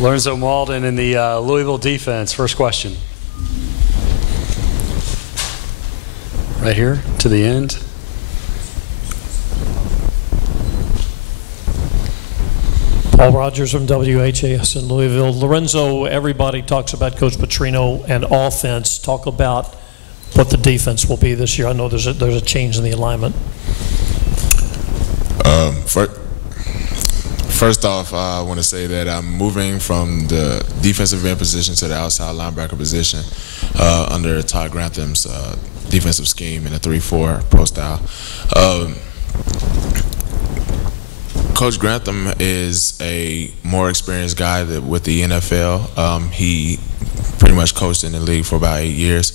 Lorenzo Mauldin in the Louisville defense. First question. Right here to the end. Paul Rogers from WHAS in Louisville. Lorenzo, everybody talks about Coach Petrino and offense. Talk about what the defense will be this year. I know there's a change in the alignment. First off, I want to say that I'm moving from the defensive end position to the outside linebacker position under Todd Grantham's defensive scheme in a 3-4 pro style. Coach Grantham is a more experienced guy with the NFL. He pretty much coached in the league for about 8 years,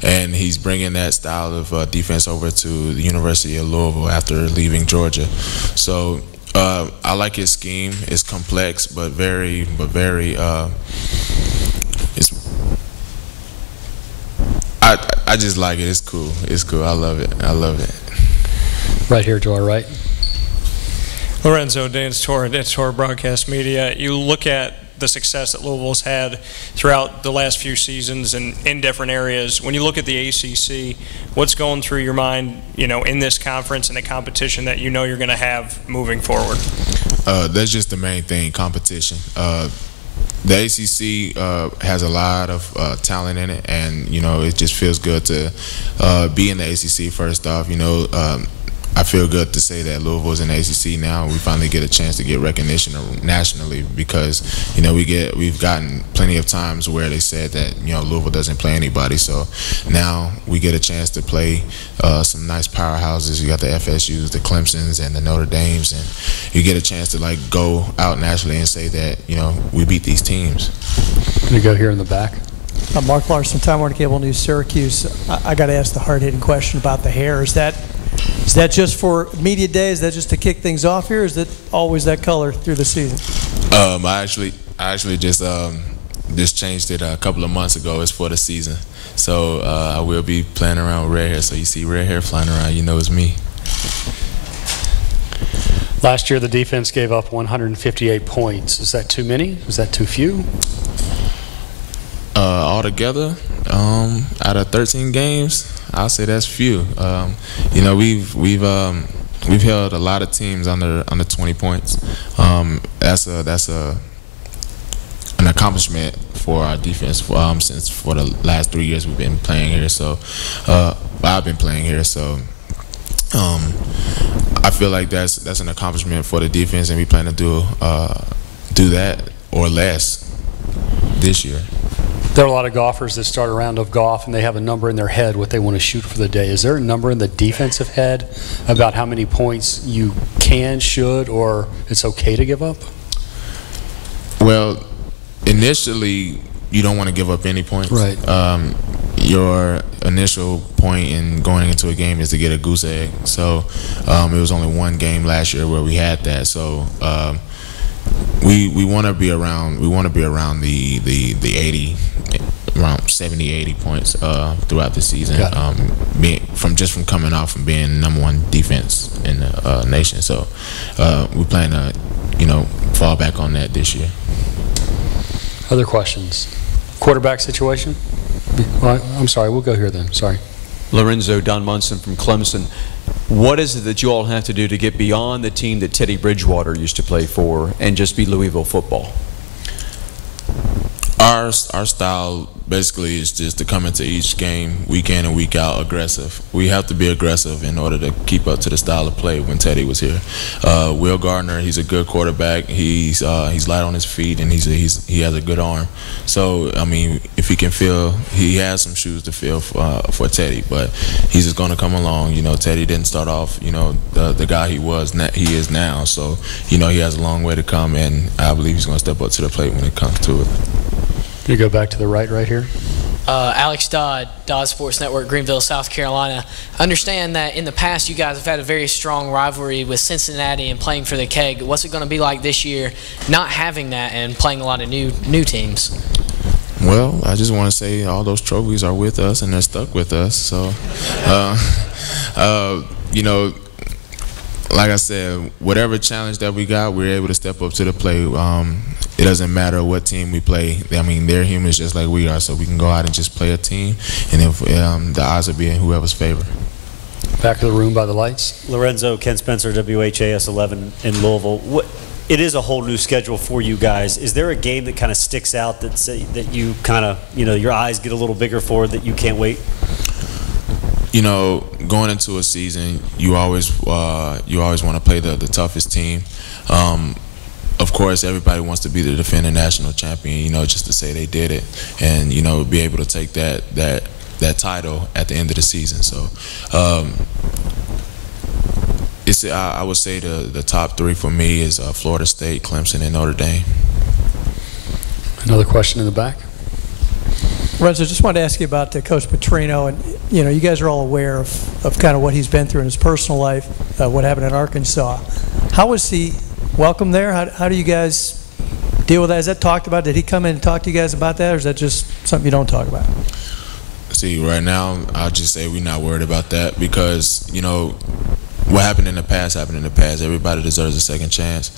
and he's bringing that style of defense over to the University of Louisville after leaving Georgia. So I like his scheme. It's complex, but very. I just like it. It's cool. It's cool. I love it. I love it. Right here to our right. Lorenzo, Dan Torr, Broadcast Media. You look at the success that Louisville's had throughout the last few seasons and in different areas. When you look at the ACC, what's going through your mind, in this conference and the competition that you're going to have moving forward? That's just the main thing, competition. The ACC has a lot of talent in it, and it just feels good to be in the ACC. First off, I feel good to say that Louisville's in the ACC now. We finally get a chance to get recognition nationally because we've gotten plenty of times where they said that Louisville doesn't play anybody. So now we get a chance to play some nice powerhouses. You got the FSUs, the Clemsons, and the Notre Dames, and you get a chance to go out nationally and say that we beat these teams. Gonna go here in the back. Mark Larson, Time Warner Cable News, Syracuse. I got to ask the hard-hitting question about the hair. Is that just for media day? Is that just to kick things off here? Or is that always that color through the season? I actually just changed it a couple of months ago. It's for the season, so I will be playing around with red hair. So you see red hair flying around, it's me. Last year, the defense gave up 158 points. Is that too many? Is that too few? Altogether, out of 13 games, I'll say that's few. We've held a lot of teams under 20 points. That's an accomplishment for our defense since for the last 3 years we've been playing here. So I've been playing here. So I feel like that's an accomplishment for the defense, and we plan to do that or less this year. There are a lot of golfers that start a round of golf and they have a number in their head what they want to shoot for the day. Is there a number in the defensive head about how many points you can, should, or it's okay to give up? Well, initially, you don't want to give up any points. Right. Your initial point in going into a game is to get a goose egg. So it was only one game last year where we had that. So we want to be around. We want to be around the 80, around 70-80 points throughout the season. From coming off from being #1 defense in the nation. So we plan to fall back on that this year. Other questions? Quarterback situation? Well, I'm sorry. We'll go here then. Sorry. Lorenzo, Don Munson from Clemson. What is it that you all have to do to get beyond the team that Teddy Bridgewater used to play for and just be Louisville football? Our style basically is just to come into each game week in and week out aggressive. We have to be aggressive in order to keep up to the style of play when Teddy was here. Will Gardner, he's a good quarterback. He's light on his feet, and he has a good arm. So I mean, if he can fill, he has some shoes to fill for Teddy, but he's just going to come along. Teddy didn't start off the guy he is now. So he has a long way to come, and I believe he's going to step up to the plate when it comes to it. You go back to the right here. Alex Dodd, Dodd Sports Network, Greenville, South Carolina. Understand that in the past you guys have had a very strong rivalry with Cincinnati and playing for the Keg. What's it going to be like this year not having that and playing a lot of new teams? Well, I just want to say all those trophies are with us and they're stuck with us. So, like I said, whatever challenge that we got, we're able to step up to the plate. it doesn't matter what team we play. I mean, they're humans just like we are, so we can go out and just play a team, and if the odds will be in whoever's favor. Back of the room by the lights. Lorenzo, Ken Spencer, WHAS 11 in Louisville. It is a whole new schedule for you guys. Is there a game that kind of sticks out that you kind of, your eyes get a little bigger for, that you can't wait? Going into a season, you always want to play the toughest team. Of course, everybody wants to be the defending national champion, just to say they did it, and be able to take that title at the end of the season. So I would say the top three for me is Florida State, Clemson, and Notre Dame. Another question in the back. Lorenzo, just wanted to ask you about Coach Petrino, and you guys are all aware of kind of what he's been through in his personal life, what happened in Arkansas. How was he welcome there? How do you guys deal with that? Is that talked about? Did he come in and talk to you guys about that, or is that just something you don't talk about? See, right now, I'll just say we're not worried about that, because what happened in the past happened in the past. Everybody deserves a second chance.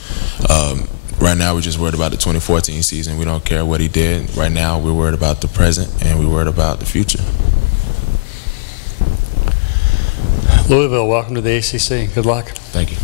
Right now, we're just worried about the 2014 season. We don't care what he did. Right now, we're worried about the present, and we're worried about the future. Louisville, welcome to the ACC. Good luck. Thank you.